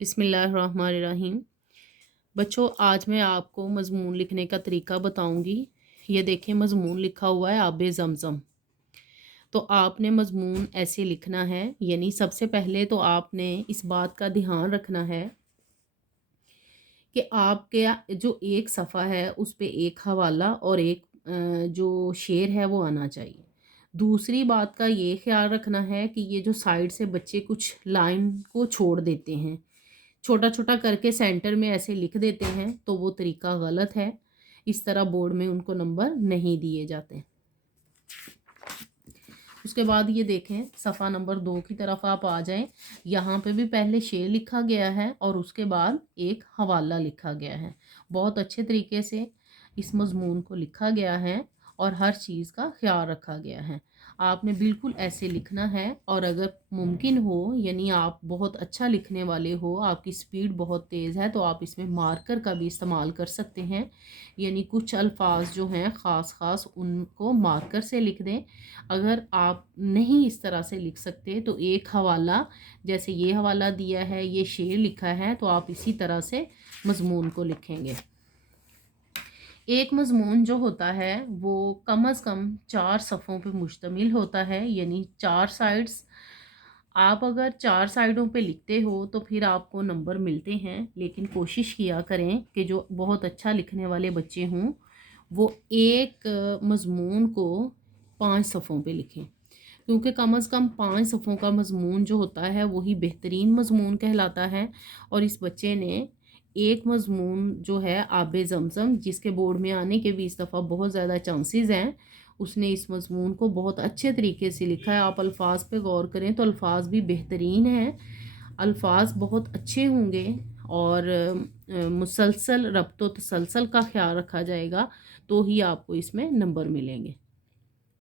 بسم اللہ الرحمن الرحیم۔ بچوں، آج میں آپ کو مضمون لکھنے کا طریقہ بتاؤں گی۔ یہ دیکھیں، مضمون لکھا ہوا ہے آب زمزم۔ تو آپ نے مضمون ایسے لکھنا ہے، یعنی سب سے پہلے تو آپ نے اس بات کا دھیان رکھنا ہے کہ آپ کے جو ایک صفحہ ہے اس پہ ایک حوالہ اور ایک جو شعر ہے وہ آنا چاہیے۔ دوسری بات کا یہ خیال رکھنا ہے کہ یہ جو سائڈ سے بچے کچھ لائن کو چھوڑ دیتے ہیں، چھوٹا چھوٹا کر کے سینٹر میں ایسے لکھ دیتے ہیں، تو وہ طریقہ غلط ہے۔ اس طرح بورڈ میں ان کو نمبر نہیں دیے جاتے۔ اس کے بعد یہ دیکھیں، صفحہ نمبر 2 کی طرف آپ آ جائیں۔ یہاں پہ بھی پہلے شعر لکھا گیا ہے اور اس کے بعد ایک حوالہ لکھا گیا ہے۔ بہت اچھے طریقے سے اس مضمون کو لکھا گیا ہے اور ہر چیز کا خیال رکھا گیا ہے۔ آپ نے بالکل ایسے لکھنا ہے، اور اگر ممکن ہو، یعنی آپ بہت اچھا لکھنے والے ہو، آپ کی سپیڈ بہت تیز ہے، تو آپ اس میں مارکر کا بھی استعمال کر سکتے ہیں۔ یعنی کچھ الفاظ جو ہیں خاص خاص ان کو مارکر سے لکھ دیں۔ اگر آپ نہیں اس طرح سے لکھ سکتے تو ایک حوالہ، جیسے یہ حوالہ دیا ہے، یہ شعر لکھا ہے، تو آپ اسی طرح سے مضمون کو لکھیں گے۔ ایک مضمون جو ہوتا ہے وہ کم از کم 4 صفحوں پہ مشتمل ہوتا ہے، یعنی 4 سائڈز۔ آپ اگر 4 سائڈوں پہ لکھتے ہو تو پھر آپ کو نمبر ملتے ہیں، لیکن کوشش کیا کریں کہ جو بہت اچھا لکھنے والے بچے ہوں وہ ایک مضمون کو 5 صفحوں پہ لکھیں، کیونکہ کم از کم 5 صفحوں کا مضمون جو ہوتا ہے وہی بہترین مضمون کہلاتا ہے۔ اور اس بچے نے ایک مضمون جو ہے آب زمزم، جس کے بورڈ میں آنے کے بھی اس دفعہ بہت زیادہ چانسز ہیں، اس نے اس مضمون کو بہت اچھے طریقے سے لکھا ہے۔ آپ الفاظ پہ غور کریں تو الفاظ بھی بہترین ہیں، الفاظ بہت اچھے ہوں گے، اور مسلسل ربط و تسلسل کا خیال رکھا جائے گا، تو ہی آپ کو اس میں نمبر ملیں گے۔